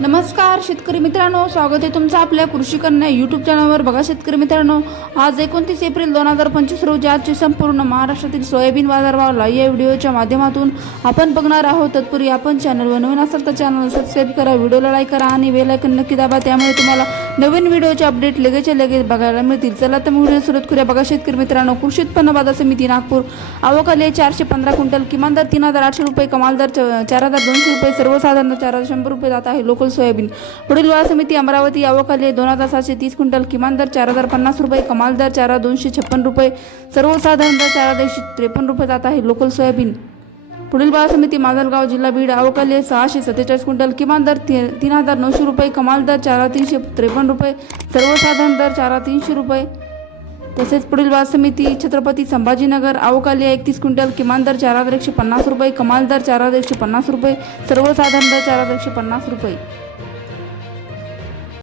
नमस्कार शेतकरी मित्रांनो. स्वागत आहे तुमचं आपल्या कृषी कन्या यूट्यूब चॅनलवर बघा शेतकरी मित्रांनो आज एकोणतीस एप्रिल दोन हजार पंचवीस रोजी आजची संपूर्ण महाराष्ट्रातील सोयाबीन बाजारभाव या व्हिडिओच्या माध्यमातून आपण बघणार आहोत. तत्पूर्वी आपण चॅनलवर नवीन असाल तर चॅनल सबस्क्राईब करा व्हिडिओला लाईक करा आणि वेल आयकन नक्की दाबा. त्यामुळे तुम्हाला नवीन व्हिडिओचे अपडेट लगेच लगेच बघायला मिळतील. चला तर व्हिडिओ सुरुवात करूया. बघा शेतकरी मित्रांनो कृषी उत्पन्न बाजार समिती नागपूर. आवकाले चारशे पंधरा क्विंटल किमान दर तीन हजार आठशे रुपये कमाल दर च- चार हजार दोनशे रुपये सर्वसाधारण चार हजार शंभर रुपये जात आहे लोकल सोयाबीन. पुढील बाजार समिती अमरावती आवकाले दोन हजार सातशे तीस क्विंटल किमान दर चार हजार पन्नास रुपये कमाल दर चार हजार दोनशे छप्पन रुपये सर्वसाधारण दर चार हजार एकशे त्रेपन्न रुपये जात आहे लोकल सोयाबीन. पुढील बाजार समिती माजलगाव जिल्हा बीड अवकाले सहाशे सत्तेचाळीस क्विंटल किमान दर ती तीन हजार नऊशे रुपये कमाल दर चार तीनशे त्रेपन्न रुपये सर्वसाधारण दर चार तीनशे रुपये. तसेच पुढील बाजार समिती छत्रपती संभाजीनगर अवकाली एकतीस क्विंटल किमान दर चार हजार एकशे पन्नास रुपये कमाल दर चार हजार एकशे पन्नास रुपये सर्वसाधारण दर चार हजार एकशे पन्नास रुपये.